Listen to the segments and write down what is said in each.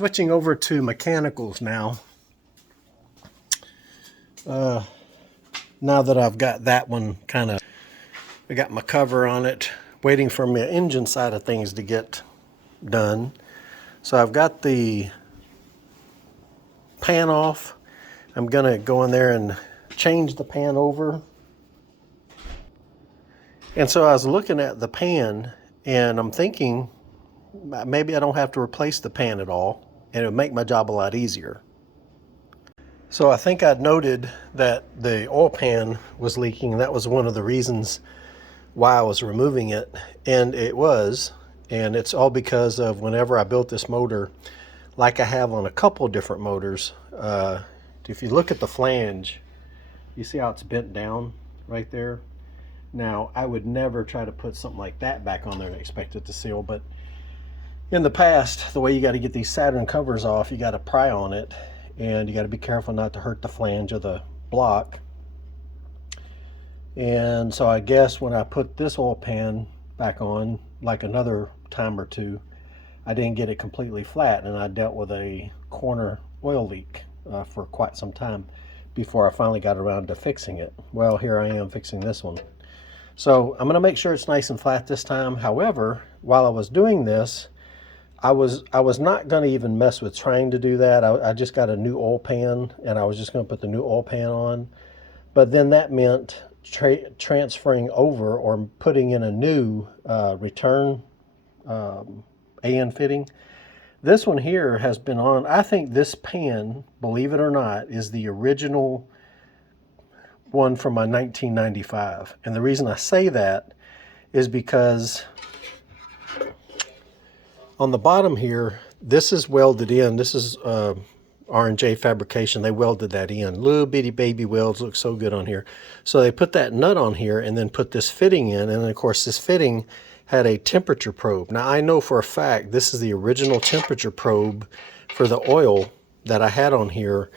switching over to mechanicals now. Now that I've got that one I got my cover on it, waiting for my engine side of things to get done. So I've got the pan off. I'm gonna go in there and change the pan over. And so I was looking at the pan and I'm thinking maybe I don't have to replace the pan at all, and it would make my job a lot easier. So I think I'd noted that the oil pan was leaking, and that was one of the reasons why I was removing it. And it was, and it's all because of whenever I built this motor, like I have on a couple different motors, if you look at the flange, you see how it's bent down right there? Now, I would never try to put something like that back on there and expect it to seal, but in the past, the way you got to get these Saturn covers off, you got to pry on it, and you got to be careful not to hurt the flange of the block. And so I guess when I put this oil pan back on, like another time or two, I didn't get it completely flat, and I dealt with a corner oil leak for quite some time before I finally got around to fixing it. Well, here I am fixing this one. So I'm going to make sure it's nice and flat this time. However, while I was doing this, I was not going to even mess with trying to do that. I just got a new oil pan, and I was just going to put the new oil pan on. But then that meant transferring over or putting in a new return AN fitting. This one here has been on. I think this pan, believe it or not, is the original one from my 1995. And the reason I say that is because on the bottom here, this is welded in. This is R&J Fabrication. They welded that in. Little bitty baby welds, look so good on here. So they put that nut on here and then put this fitting in. And then of course this fitting had a temperature probe. Now I know for a fact this is the original temperature probe for the oil that I had on here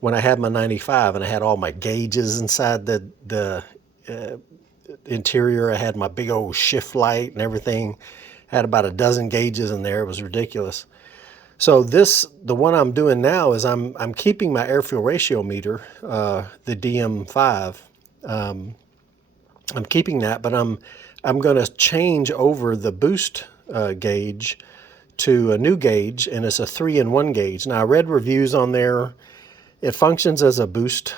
when I had my 95, and I had all my gauges inside the interior. I had my big old shift light and everything. I had about a dozen gauges in there. It was ridiculous. So the one I'm doing now is I'm keeping my air fuel ratio meter, the DM5. I'm keeping that, but I'm going to change over the boost gauge to a new gauge, and it's a 3-in-1 gauge. Now I read reviews on there. It functions as a boost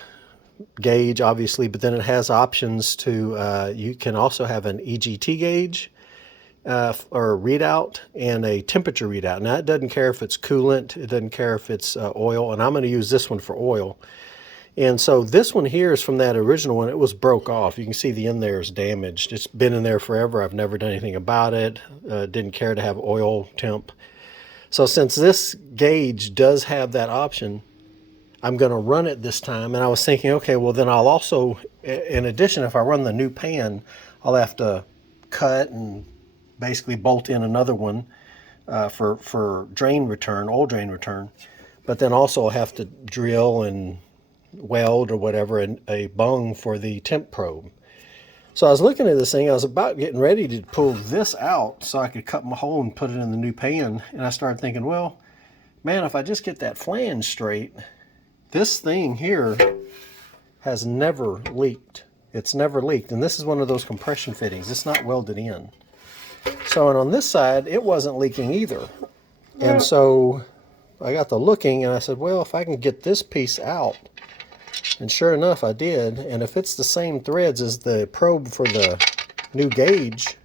gauge, obviously, but then it has options to, you can also have an EGT gauge or a readout and a temperature readout. Now it doesn't care if it's coolant, it doesn't care if it's oil, and I'm going to use this one for oil. And so this one here is from that original one. It was broke off. You can see the end there is damaged. It's been in there forever. I've never done anything about it. Didn't care to have oil temp. So since this gauge does have that option, I'm going to run it this time. And I was thinking, okay, well then I'll also, in addition, if I run the new pan, I'll have to cut and basically bolt in another one for drain return, oil drain return. But then also I'll have to drill and weld or whatever a bung for the temp probe. So I was looking at this thing. I was about getting ready to pull this out so I could cut my hole and put it in the new pan. And I started thinking, well, man, if I just get that flange straight, this thing here has never leaked. It's never leaked. And this is one of those compression fittings. It's not welded in. So, and on this side, it wasn't leaking either. And so I got to looking and I said, well, if I can get this piece out, and sure enough, I did. And if it's the same threads as the probe for the new gauge,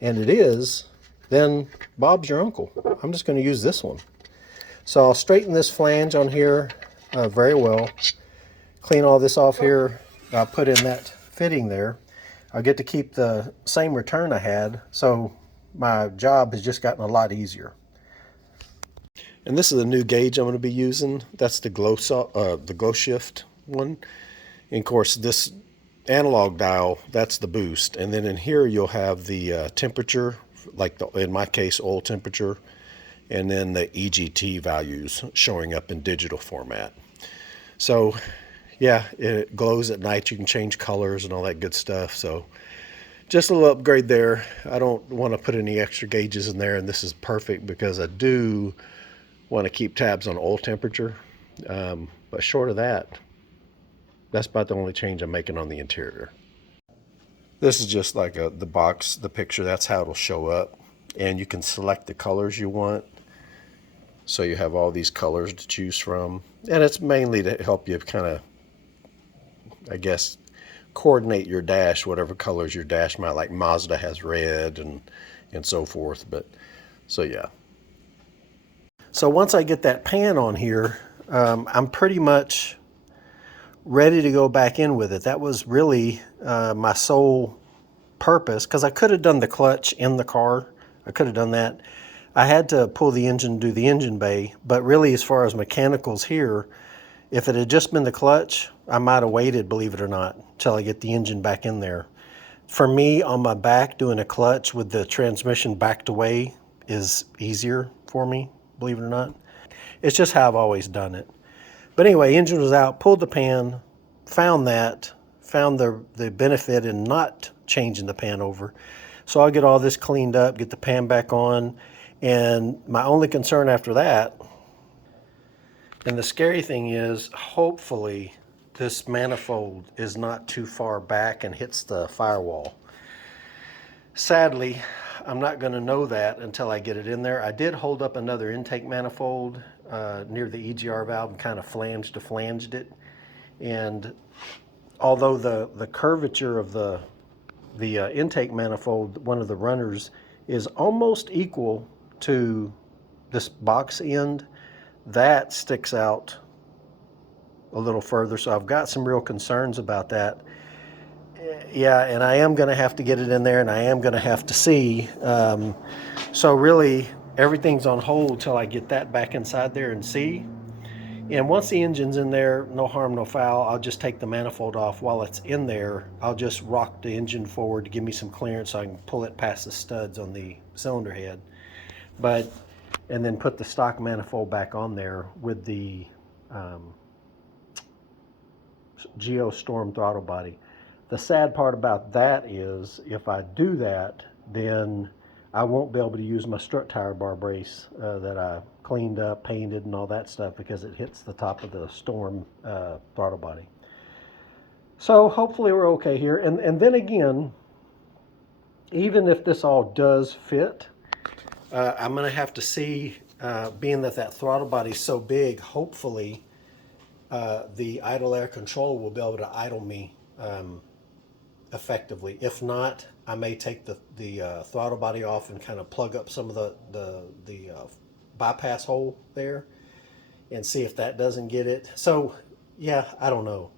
and it is, then Bob's your uncle. I'm just going to use this one. So I'll straighten this flange on here very well. Clean all this off here. I'll put in that fitting there. I'll get to keep the same return I had. So my job has just gotten a lot easier. And this is a new gauge I'm going to be using. That's the glow shift one. And of course, this analog dial, that's the boost. And then in here, you'll have the temperature, like in my case, oil temperature, and then the EGT values showing up in digital format. So yeah, it glows at night. You can change colors and all that good stuff. So just a little upgrade there. I don't want to put any extra gauges in there, and this is perfect because I do want to keep tabs on oil temperature. But short of that, that's about the only change I'm making on the interior. This is just like the box, the picture, that's how it'll show up. And you can select the colors you want. So you have all these colors to choose from. And it's mainly to help you kind of, I guess, coordinate your dash, whatever colors your dash might like. Mazda has red and so forth. But so yeah. So once I get that pan on here, I'm pretty much ready to go back in with it. That was really my sole purpose, because I could have done the clutch in the car. I could have done that. I had to pull the engine, do the engine bay, but really as far as mechanicals here, if it had just been the clutch, I might have waited, believe it or not, till I get the engine back in there. For me, on my back, doing a clutch with the transmission backed away is easier for me, believe it or not. It's just how I've always done it. But anyway, engine was out, pulled the pan, found the benefit in not changing the pan over. So I'll get all this cleaned up, get the pan back on, and my only concern after that, and the scary thing is, hopefully this manifold is not too far back and hits the firewall. Sadly, I'm not going to know that until I get it in there. I did hold up another intake manifold near the EGR valve and kind of flanged to flanged it. And although the curvature of the intake manifold, one of the runners, is almost equal to this box end, that sticks out a little further. So I've got some real concerns about that. Yeah, and I am going to have to get it in there, and I am going to have to see. So really, everything's on hold till I get that back inside there and see. And once the engine's in there, no harm, no foul, I'll just take the manifold off. While it's in there, I'll just rock the engine forward to give me some clearance so I can pull it past the studs on the cylinder head. And then put the stock manifold back on there with the Geostorm throttle body. The sad part about that is if I do that, then I won't be able to use my strut tire bar brace that I cleaned up, painted, and all that stuff, because it hits the top of the Storm throttle body. So hopefully we're okay here. And then again, even if this all does fit, I'm going to have to see, being that throttle body is so big, hopefully the idle air control will be able to idle me effectively. If not, I may take the throttle body off and kind of plug up some of the bypass hole there and see if that doesn't get it. So yeah, I don't know.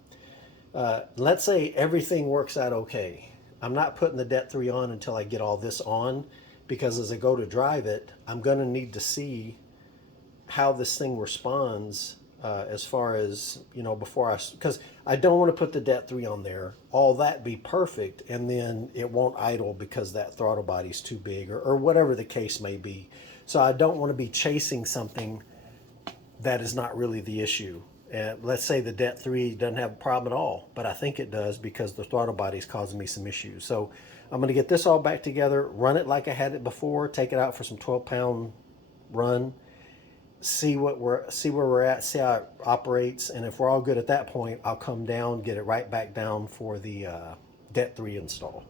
Let's say everything works out okay. I'm not putting the Det3 on until I get all this on, because as I go to drive it, I'm going to need to see how this thing responds as far as, before because I don't want to put the Det3 on there, all that be perfect, and then it won't idle because that throttle body's too big, or whatever the case may be. So I don't want to be chasing something that is not really the issue. Let's say the Det3 doesn't have a problem at all, but I think it does because the throttle body is causing me some issues. So I'm going to get this all back together, run it like I had it before, take it out for some 12-pound run, see where we're at, see how it operates, and if we're all good at that point, I'll come down, get it right back down for the Det3 install.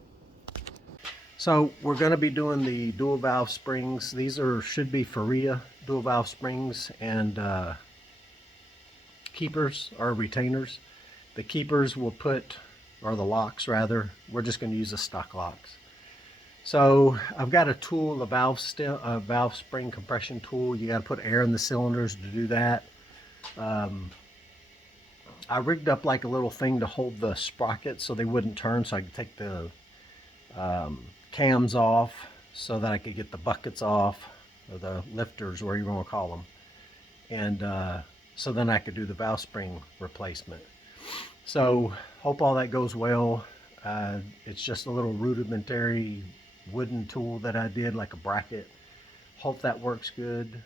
So we're going to be doing the dual valve springs. These should be FERREA dual valve springs, and keepers or retainers. The keepers will or the locks rather, we're just going to use the stock locks. So I've got a tool, a valve spring compression tool. You got to put air in the cylinders to do that. I rigged up like a little thing to hold the sprockets so they wouldn't turn, so I could take the cams off so that I could get the buckets off, or the lifters, whatever you want to call them. And so then I could do the valve spring replacement. So hope all that goes well. It's just a little rudimentary wooden tool that I did, like a bracket. Hope that works good.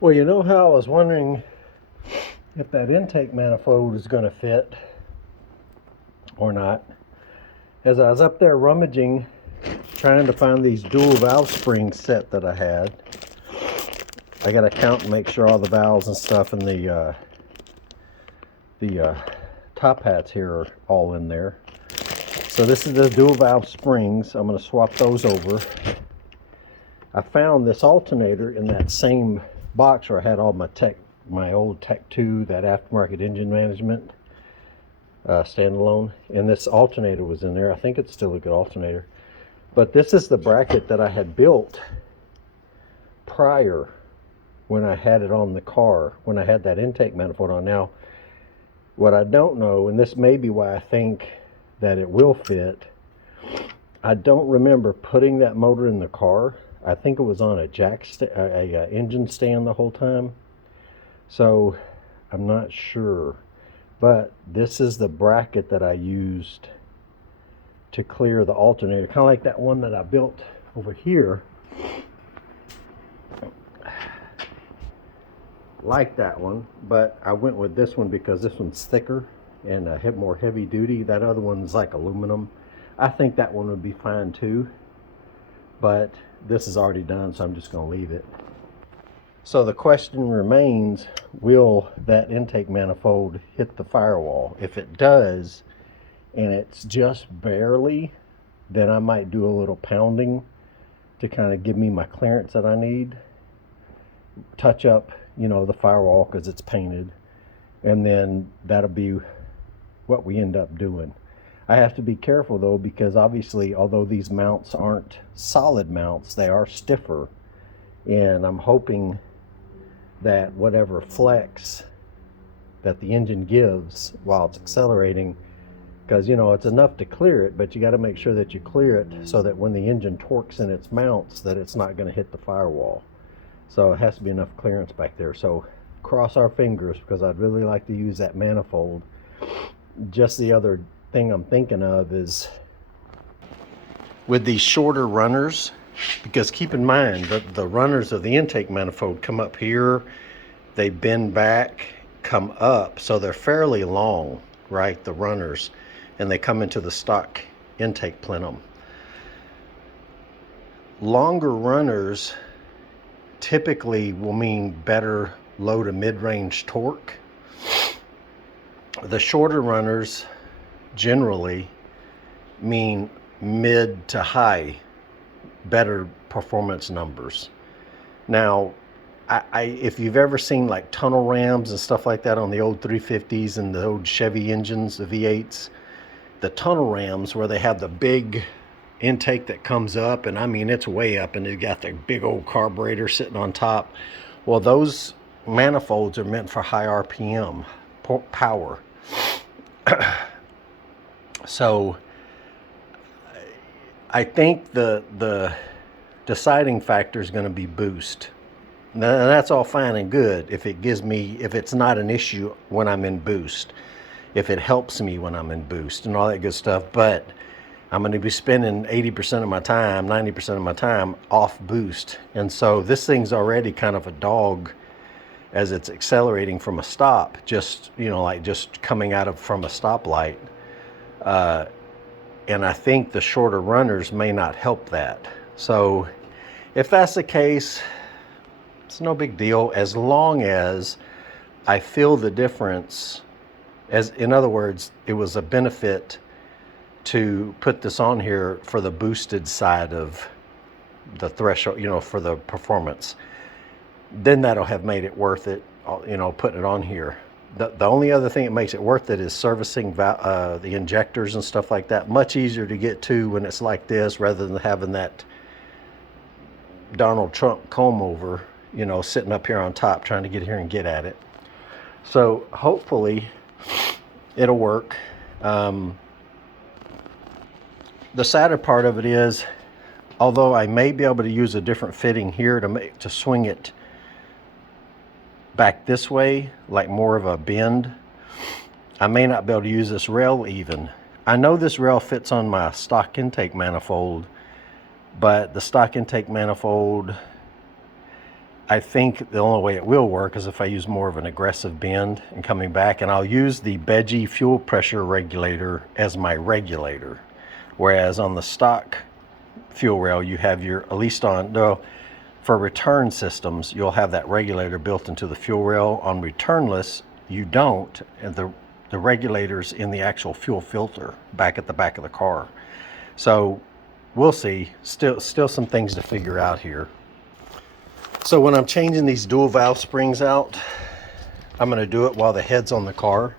Well, you know how I was wondering if that intake manifold is going to fit or not. As I was up there rummaging, trying to find these dual valve springs set that I had, I got to count and make sure all the valves and stuff in the top hats here are all in there. So this is the dual valve springs. I'm going to swap those over. I found this alternator in that same box where I had all my old Tech 2, that aftermarket engine management standalone, and this alternator was in there. I think it's still a good alternator. But this is the bracket that I had built prior when I had it on the car, when I had that intake manifold on. Now, what I don't know, and this may be why I think that it will fit, I don't remember putting that motor in the car. I think it was on a engine stand the whole time. So I'm not sure. But this is the bracket that I used to clear the alternator, kind of like that one that I built over here. Like that one, but I went with this one because this one's thicker and a bit more heavy duty. That other one's like aluminum. I think that one would be fine too, but this is already done, so I'm just going to leave it. So the question remains, will that intake manifold hit the firewall? If it does, and it's just barely, then I might do a little pounding to kind of give me my clearance that I need. Touch up, you know, the firewall because it's painted, and then that'll be what we end up doing. I have to be careful though, because obviously, although these mounts aren't solid mounts, they are stiffer, and I'm hoping that whatever flex that the engine gives while it's accelerating, because you know it's enough to clear it, but you got to make sure that you clear it so that when the engine torques in its mounts, that it's not going to hit the firewall. So it has to be enough clearance back there. So cross our fingers, because I'd really like to use that manifold. Just the other thing I'm thinking of is with these shorter runners, because keep in mind that the runners of the intake manifold come up here, they bend back, come up, so they're fairly long, right, the runners, and they come into the stock intake plenum. Longer runners typically will mean better low to mid-range torque. The shorter runners generally mean mid to high better performance numbers. Now, if you've ever seen like tunnel rams and stuff like that on the old 350s and the old Chevy engines, the V8s, the tunnel rams where they have the big intake that comes up, and I mean it's way up, and they've got the big old carburetor sitting on top. Well, those manifolds are meant for high RPM power. So I think the deciding factor is going to be boost. Now, that's all fine and good if it's not an issue when I'm in boost, if it helps me when I'm in boost and all that good stuff. But I'm going to be spending 80% of my time, 90% of my time off boost. And so this thing's already kind of a dog as it's accelerating from a stop, just, you know, like just coming out from a stoplight. And I think the shorter runners may not help that. So if that's the case, it's no big deal, as long as I feel the difference. As in other words, it was a benefit to put this on here for the boosted side of the threshold, you know, for the performance. Then that'll have made it worth it, you know, putting it on here. The only other thing that makes it worth it is servicing the injectors and stuff like that. Much easier to get to when it's like this, rather than having that Donald Trump comb over, you know, sitting up here on top trying to get here and get at it. So hopefully it'll work. The sadder part of it is, although I may be able to use a different fitting here to swing it back this way, like more of a bend, I may not be able to use this rail even. I know this rail fits on my stock intake manifold, but the stock intake manifold, I think the only way it will work is if I use more of an aggressive bend and coming back, and I'll use the Beggy fuel pressure regulator as my regulator. Whereas on the stock fuel rail, you have your, at least on, no, for return systems, you'll have that regulator built into the fuel rail. On returnless, you don't, and the regulator's in the actual fuel filter back at the back of the car. So we'll see. Still some things to figure out here. So when I'm changing these dual valve springs out, I'm going to do it while the head's on the car.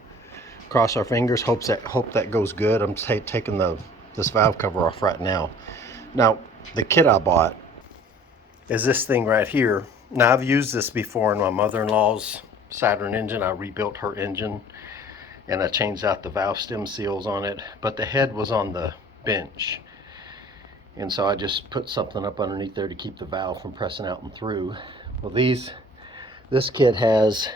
Cross our fingers, hope that goes good. I'm taking this valve cover off right now. Now, the kit I bought is this thing right here. Now, I've used this before in my mother-in-law's Saturn engine. I rebuilt her engine and I changed out the valve stem seals on it, but the head was on the bench. And so I just put something up underneath there to keep the valve from pressing out and through. Well, this kit has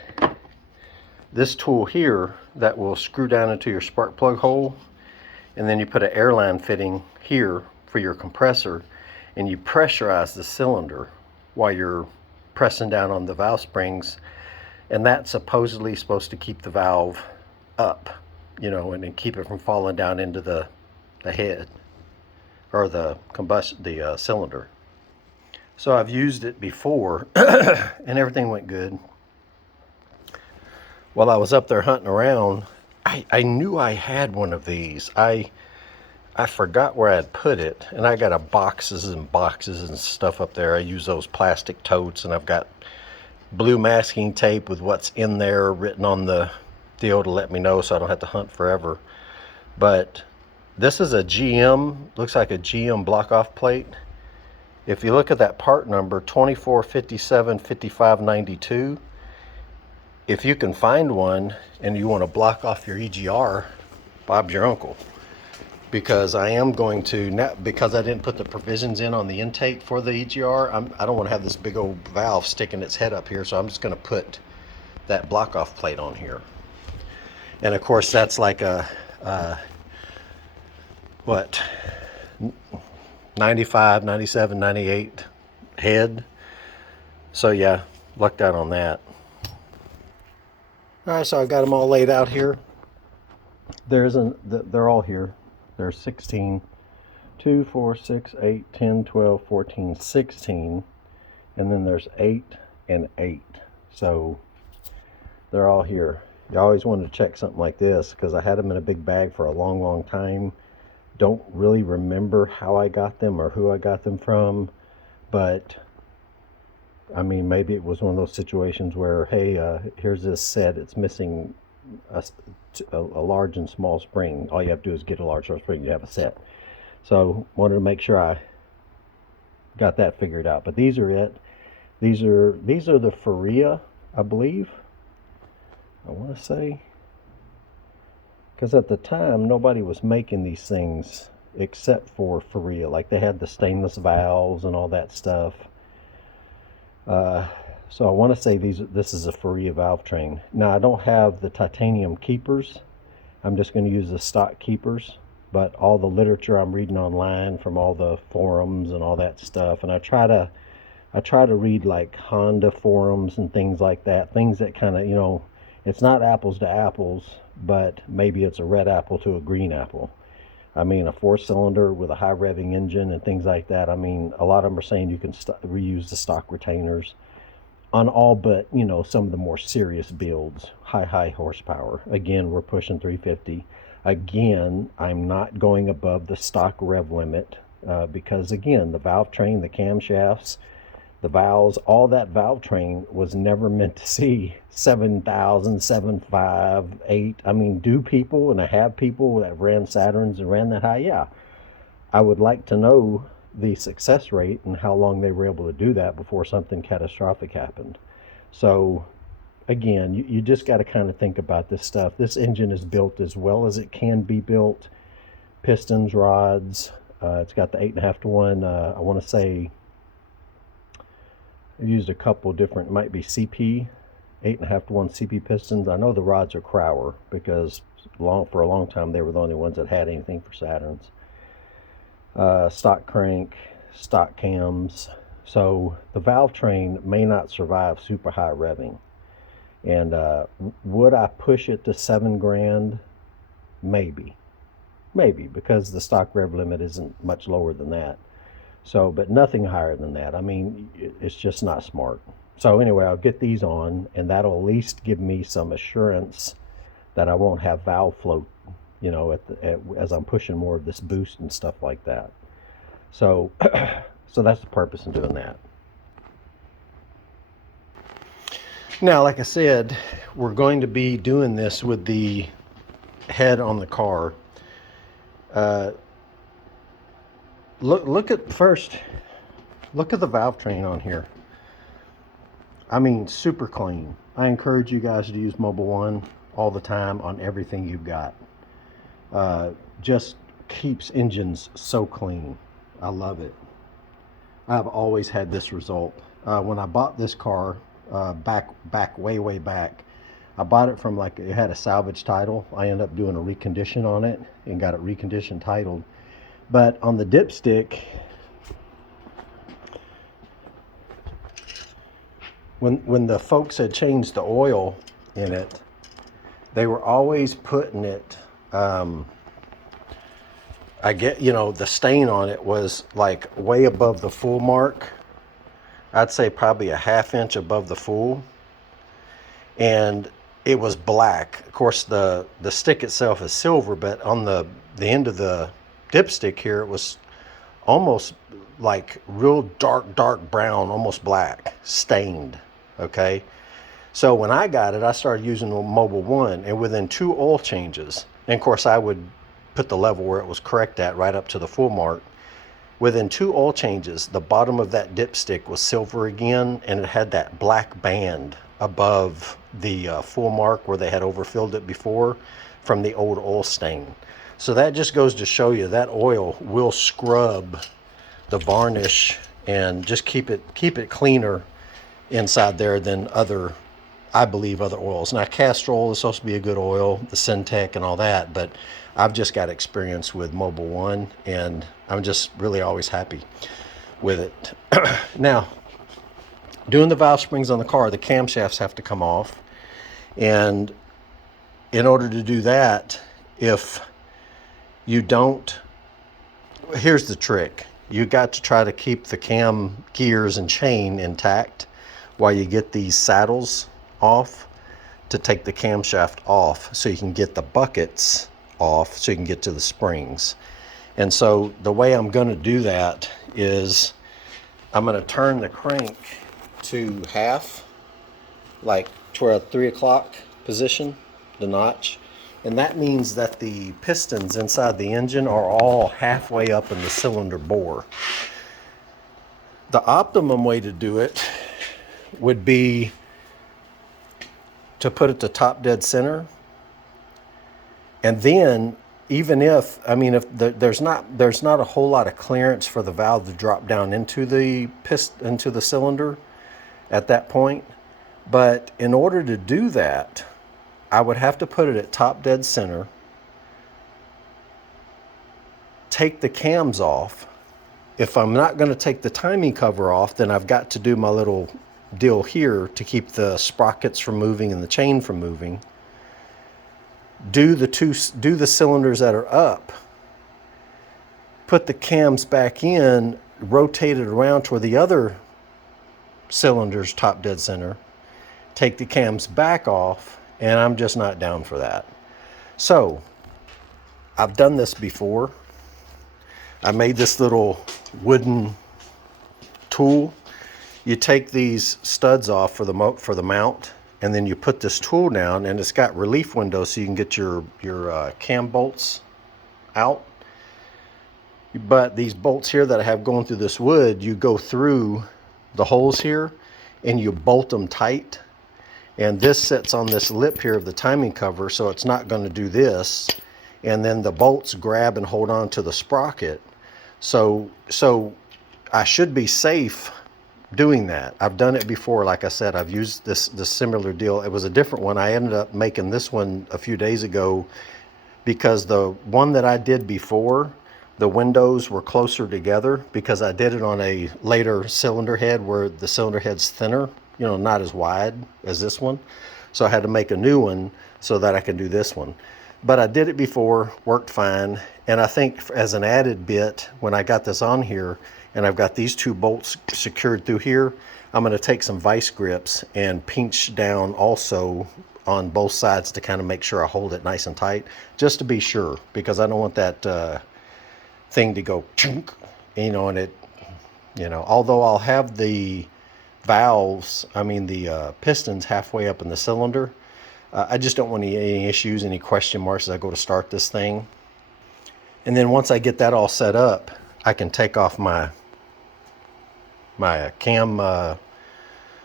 this tool here that will screw down into your spark plug hole, and then you put an airline fitting here for your compressor, and you pressurize the cylinder while you're pressing down on the valve springs, and that's supposedly supposed to keep the valve up, you know, and then keep it from falling down into the head or the cylinder. So I've used it before and everything went good. While I was up there hunting around, I knew I had one of these. I forgot where I'd put it, and I got boxes and boxes and stuff up there. I use those plastic totes, and I've got blue masking tape with what's in there written on the deal to let me know so I don't have to hunt forever. But this is a GM, looks like a GM block off plate. If you look at that part number, 24575592, if you can find one and you want to block off your EGR, Bob's your uncle. Because I am going to, now, because I didn't put the provisions in on the intake for the EGR, I don't want to have this big old valve sticking its head up here, so I'm just going to put that block off plate on here. And of course that's like a, what, 95, 97, 98 head. So yeah, lucked out on that. All right, so I've got them all laid out here. They're all here. There's 16, 2, 4, 6, 8, 10, 12, 14, 16, and then there's 8 and 8. So they're all here. You always wanted to check something like this because I had them in a big bag for a long time. Don't really remember how I got them or who I got them from, but I mean, maybe it was one of those situations where, hey, here's this set, it's missing a large and small spring. All you have to do is get a large spring, you have a set. So wanted to make sure I got that figured out. But these are it. These are the FERREA, I believe. I want to say, because at the time nobody was making these things except for FERREA. Like they had the stainless valves and all that stuff. So I want to say this is a FERREA valve train. Now I don't have the titanium keepers. I'm just going to use the stock keepers. But all the literature I'm reading online from all the forums and all that stuff, and I try to read like Honda forums and things like that. Things that kind of, you know, it's not apples to apples, but maybe it's a red apple to a green apple. I mean, a 4-cylinder with a high revving engine and things like that. I mean, a lot of them are saying you can reuse the stock retainers on all but, you know, some of the more serious builds, high horsepower. Again, we're pushing 350. Again, I'm not going above the stock rev limit because, again, the valve train, the camshafts, the valves, all that valve train was never meant to see 7,000, 7.5, 8. I mean, do people, and I have people that ran Saturns and ran that high? Yeah. I would like to know the success rate and how long they were able to do that before something catastrophic happened. So again, you just got to kind of think about this stuff. This engine is built as well as it can be built. Pistons, rods, it's got the 8.5 to 1. I want to say I've used a couple different, might be CP, 8.5 to 1 CP pistons. I know the rods are Crower because for a long time they were the only ones that had anything for Saturns. Stock crank, stock cams. So the valve train may not survive super high revving. And would I push it to $7 grand? Maybe. maybe, because the stock rev limit isn't much lower than that. So, but nothing higher than that. I mean, it's just not smart. So anyway, I'll get these on, and that'll at least give me some assurance that I won't have valve float, you know, as I'm pushing more of this boost and stuff like that. So, so that's the purpose in doing that. Now, like I said, we're going to be doing this with the head on the car. Look at the valve train on here. I mean, super clean. I encourage you guys to use Mobil 1 all the time on everything you've got. Just keeps engines so clean. I love it. I've always had this result. When I bought this car, way back, I bought it from, like, it had a salvage title. I ended up doing a recondition on it and got it recondition titled. But on the dipstick, when the folks had changed the oil in it, they were always putting it, the stain on it was like way above the full mark. I'd say probably a ½ inch above the full. And it was black. Of course, the stick itself is silver, but on the end of the dipstick here, it was almost like real dark brown, almost black, stained. Okay, so when I got it, I started using the Mobil 1, and within 2 oil changes, and of course I would put the level where it was correct at, right up to the full mark. Within 2 oil changes, the bottom of that dipstick was silver again, and it had that black band above the full mark where they had overfilled it before from the old oil stain. So that just goes to show you that oil will scrub the varnish and just keep it cleaner inside there than I believe other oils. Now, castor oil is supposed to be a good oil, the Syntec and all that, but I've just got experience with Mobil 1, and I'm just really always happy with it. Now, doing the valve springs on the car, the camshafts have to come off, and in order to do that, if you don't, here's the trick. You got to try to keep the cam gears and chain intact while you get these saddles off to take the camshaft off, so you can get the buckets off, so you can get to the springs. And so the way I'm going to do that is I'm going to turn the crank to half, like to a 3 o'clock position, the notch. And that means that the pistons inside the engine are all halfway up in the cylinder bore. The optimum way to do it would be to put it to top dead center. And then, even if there's not a whole lot of clearance for the valve to drop down into the cylinder at that point, but in order to do that, I would have to put it at top dead center, take the cams off. If I'm not going to take the timing cover off, then I've got to do my little deal here to keep the sprockets from moving and the chain from moving. Do the cylinders that are up, put the cams back in, rotate it around toward the other cylinders top dead center, take the cams back off, and I'm just not down for that. So I've done this before. I made this little wooden tool. You take these studs off for the mount, and then you put this tool down, and it's got relief windows so you can get your cam bolts out. But these bolts here that I have going through this wood, you go through the holes here and you bolt them tight. And this sits on this lip here of the timing cover, so it's not going to do this. And then the bolts grab and hold on to the sprocket. So I should be safe doing that. I've done it before. Like I said, I've used this similar deal. It was a different one. I ended up making this one a few days ago because the one that I did before, the windows were closer together because I did it on a later cylinder head where the cylinder head's thinner, not as wide as this one. So I had to make a new one so that I can do this one. But I did it before, worked fine. And I think as an added bit, when I got this on here and I've got these two bolts secured through here, I'm going to take some vice grips and pinch down also on both sides to kind of make sure I hold it nice and tight, just to be sure, because I don't want that thing to go chunk, you know, and it, you know, although I'll have the valves, I mean the pistons halfway up in the cylinder, I just don't want any issues, any question marks as I go to start this thing. And then once I get that all set up, I can take off my cam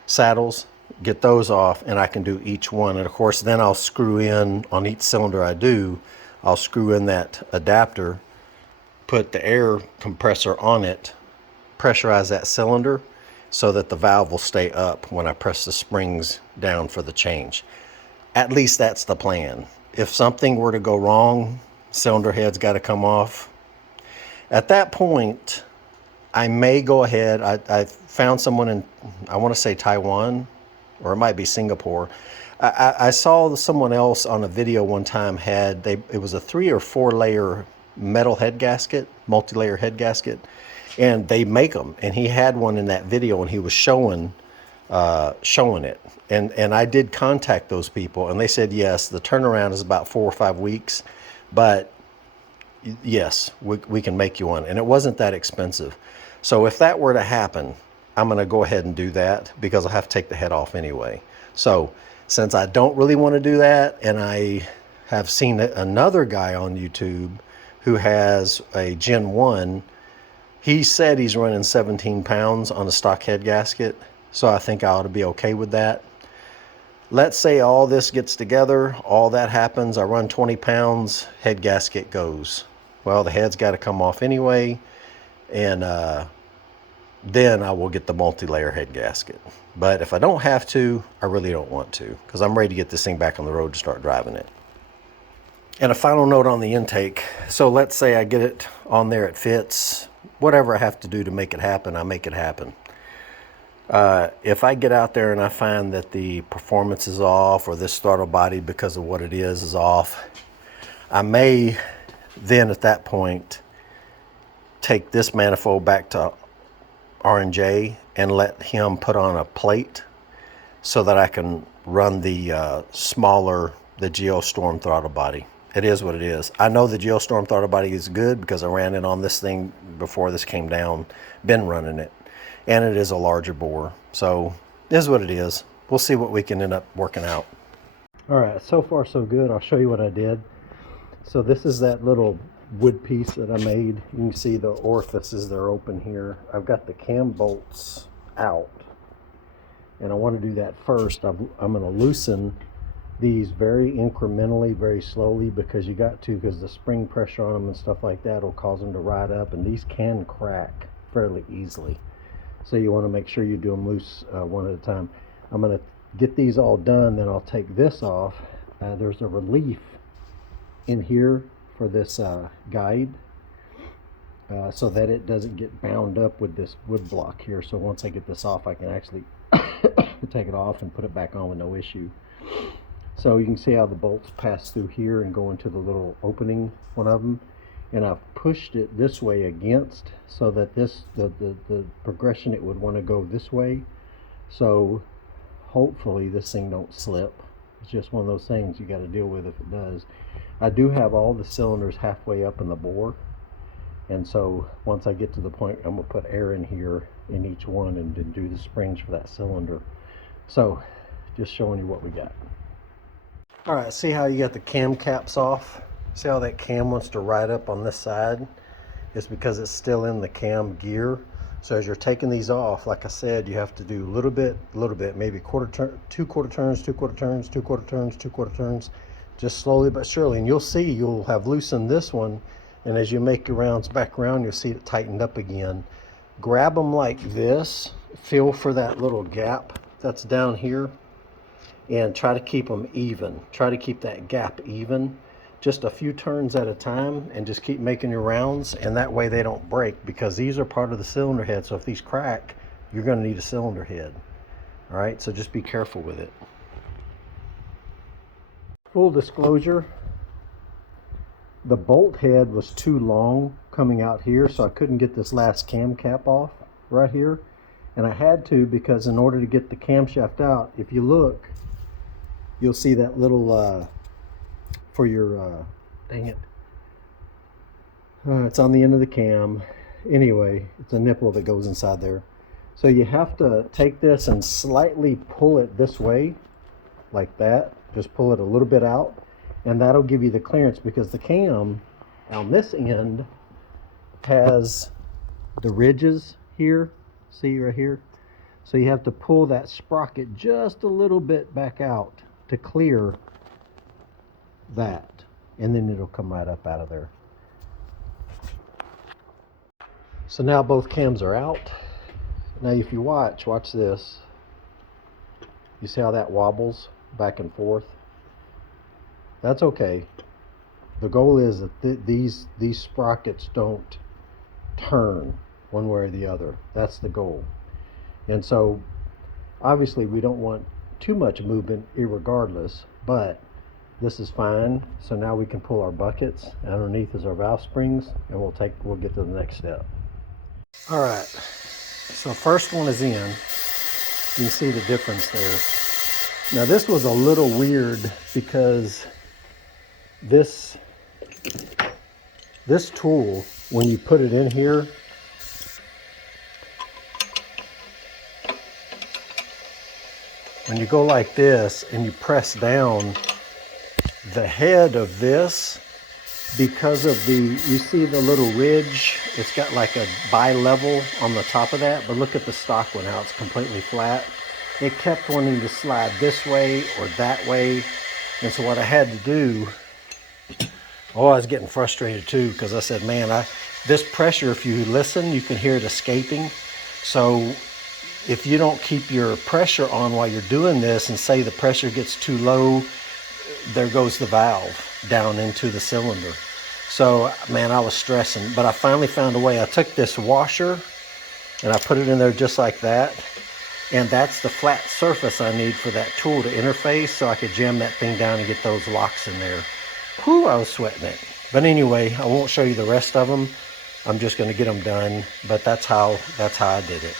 saddles, get those off, and I can do each one. And of course, then I'll screw in on each cylinder I do, I'll screw in that adapter, put the air compressor on it, pressurize that cylinder so that the valve will stay up when I press the springs down for the change. At least that's the plan. If something were to go wrong, cylinder head's got to come off. At that point, I may go ahead. I found someone in, I want to say Taiwan, or it might be Singapore. I saw someone else on a video one time had, it was a 3 or 4 layer metal head gasket, multi-layer head gasket, and they make them. And he had one in that video, and he was showing it. And I did contact those people, and they said yes, the turnaround is about 4 or 5 weeks, but yes, we can make you one. And it wasn't that expensive. So if that were to happen, I'm going to go ahead and do that because I'll have to take the head off anyway. So since I don't really want to do that, and I have seen another guy on YouTube who has a Gen 1, he said he's running 17 pounds on a stock head gasket. So I think I ought to be okay with that. Let's say all this gets together, all that happens, I run 20 pounds, head gasket goes. Well, the head's got to come off anyway, and then I will get the multi-layer head gasket. But if I don't have to, I really don't want to, because I'm ready to get this thing back on the road to start driving it. And a final note on the intake. So let's say I get it on there, it fits. Whatever I have to do to make it happen, I make it happen. If I get out there and I find that the performance is off, or this throttle body, because of what it is off, I may then at that point take this manifold back to R&J and let him put on a plate so that I can run the smaller, the Geostorm throttle body. It is what it is. I know the Geostorm throttle body is good because I ran it on this thing before this came down, been running it. And it is a larger bore. So it is what it is. We'll see what we can end up working out. All right, so far so good. I'll show you what I did. So this is that little wood piece that I made. You can see the orifices, they're open here. I've got the cam bolts out, and I want to do that first. I'm going to loosen these very incrementally, very slowly, because you got to, because the spring pressure on them and stuff like that will cause them to ride up, and these can crack fairly easily. So you want to make sure you do them loose one at a time. I'm going to get these all done, then I'll take this off. There's a relief in here for this guide so that it doesn't get bound up with this wood block here. So once I get this off, I can actually take it off and put it back on with no issue. So you can see how the bolts pass through here and go into the little opening, one of them. And I've pushed it this way against, so that this the progression, it would want to go this way. So hopefully this thing don't slip. It's just one of those things you got to deal with if it does. I do have all the cylinders halfway up in the bore, and so once I get to the point, I'm going to put air in here in each one and then do the springs for that cylinder. So just showing you what we got. All right, see how you got the cam caps off? See how that cam wants to ride up on this side? It's because it's still in the cam gear. So as you're taking these off, like I said, you have to do a little bit, maybe quarter turn, 2 quarter turns, 2 quarter turns, 2 quarter turns, 2 quarter turns, just slowly but surely. And you'll see you'll have loosened this one, and as you make your rounds back around, you'll see it tightened up again. Grab them like this, feel for that little gap that's down here, and try to keep them even. Try to keep that gap even, just a few turns at a time, and just keep making your rounds, and that way they don't break, because these are part of the cylinder head. So if these crack, you're going to need a cylinder head. All right, so just be careful with it. Full disclosure, the bolt head was too long coming out here, so I couldn't get this last cam cap off right here. And I had to, because in order to get the camshaft out, if you look, you'll see that little, for your, dang it, it's on the end of the cam. Anyway, it's a nipple that goes inside there. So you have to take this and slightly pull it this way, like that. Just pull it a little bit out, and that'll give you the clearance, because the cam on this end has the ridges here. See right here? So you have to pull that sprocket just a little bit back out to clear that, and then it'll come right up out of there. So now both cams are out. Now if you watch this. You see how that wobbles back and forth? That's okay. The goal is that these sprockets don't turn one way or the other. That's the goal. And so obviously we don't want too much movement irregardless, but this is fine. So now we can pull our buckets. Underneath is our valve springs, and we'll get to the next step. All right, so first one is in. You can see the difference there. Now this was a little weird, because this tool, when you put it in here, when you go like this and you press down, the head of this, because of you see the little ridge, it's got like a bi-level on the top of that, but look at the stock one, how it's completely flat. It kept wanting to slide this way or that way, and so what I had to do, I was getting frustrated too, because I said, man, this pressure, if you listen, you can hear it escaping. So if you don't keep your pressure on while you're doing this, and say the pressure gets too low, there goes the valve down into the cylinder. So man, I was stressing, but I finally found a way. I took this washer and I put it in there just like that, and that's the flat surface I need for that tool to interface, so I could jam that thing down and get those locks in there. Whew, I was sweating it. But anyway, I won't show you the rest of them. I'm just going to get them done, but that's how I did it.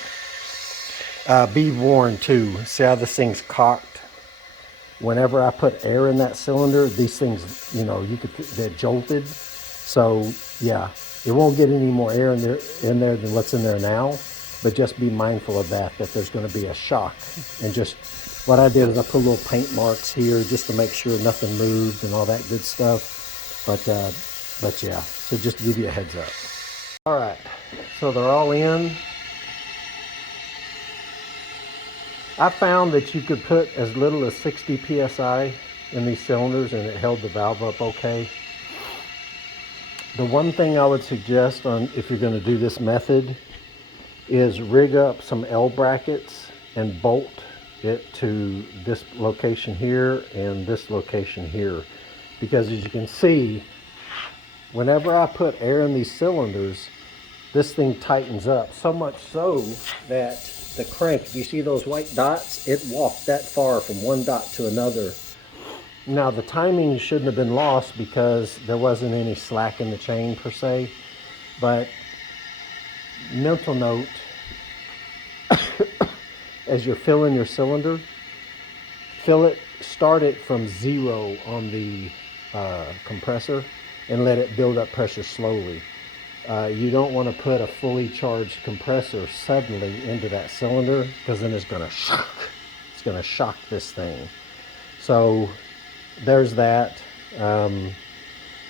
Be warned too, see how this thing's cocked? Whenever I put air in that cylinder, these things, they're jolted. So yeah, it won't get any more air in there than what's in there now, but just be mindful of that there's going to be a shock. And just what I did is I put little paint marks here just to make sure nothing moved and all that good stuff. But yeah, so just to give you a heads up. All right, so they're all in. I found that you could put as little as 60 psi in these cylinders, and it held the valve up okay. The one thing I would suggest if you're going to do this method is rig up some L brackets and bolt it to this location here and this location here, because as you can see, whenever I put air in these cylinders, this thing tightens up so much so that the crank, if you see those white dots, it walked that far from one dot to another. Now the timing shouldn't have been lost because there wasn't any slack in the chain per se, but mental note, as you're filling your cylinder, start it from 0 on the compressor and let it build up pressure slowly. You don't want to put a fully charged compressor suddenly into that cylinder, because then it's going to shock this thing. So there's that.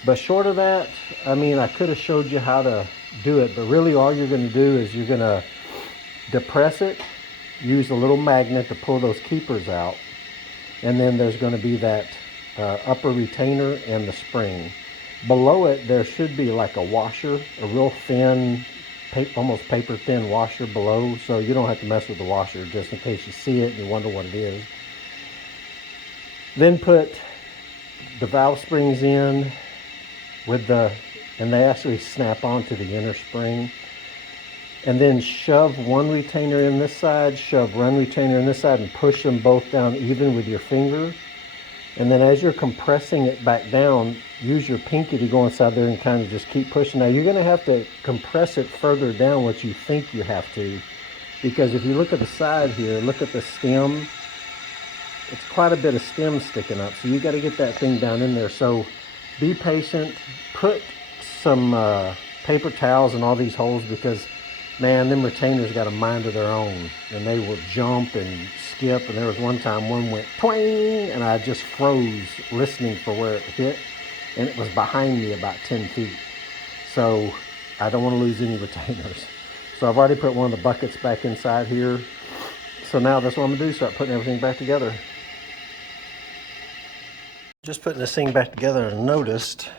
But short of that, I mean, I could have showed you how to do it, but really all you're going to do is you're going to depress it, use a little magnet to pull those keepers out, and then there's going to be that upper retainer and the spring. Below it, there should be like a washer, a real thin, almost paper thin washer below, so you don't have to mess with the washer, just in case you see it and you wonder what it is. Then put the valve springs in and they actually snap onto the inner spring. And then shove one retainer in this side, shove one retainer in this side, and push them both down even with your finger. And then as you're compressing it back down, use your pinky to go inside there and kind of just keep pushing. Now you're going to have to compress it further down what you think you have to, because if you look at the side here, look at the stem, it's quite a bit of stem sticking up. So you got to get that thing down in there. So be patient, put some paper towels in all these holes, because man, them retainers got a mind of their own, and they will jump and skip. And there was one time one went twang, and I just froze listening for where it hit, and it was behind me about 10 feet. So I don't want to lose any retainers. So I've already put one of the buckets back inside here. So now that's what I'm gonna do, start putting everything back together. Just putting this thing back together, and noticed,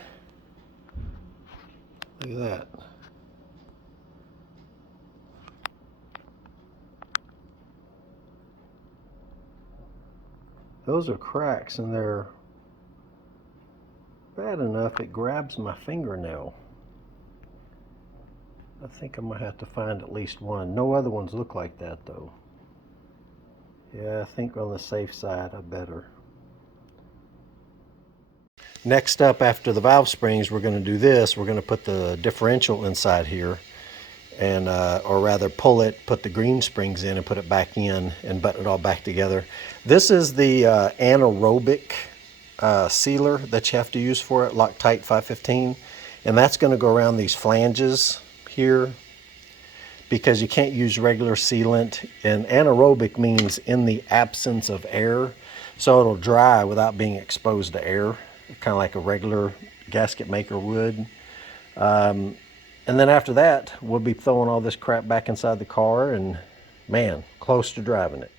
look at that. Those are cracks, and they're bad enough it grabs my fingernail. I think I'm gonna have to find at least one. No other ones look like that though. Yeah, I think on the safe side I better. Next up, after the valve springs, we're going to do this. We're going to put the differential inside here, and or rather pull it, put the green springs in and put it back in and button it all back together. This is the anaerobic sealer that you have to use for it, Loctite 515, and that's going to go around these flanges here, because you can't use regular sealant. And anaerobic means in the absence of air, so it'll dry without being exposed to air, kind of like a regular gasket maker would. And then after that, we'll be throwing all this crap back inside the car, and man, close to driving it.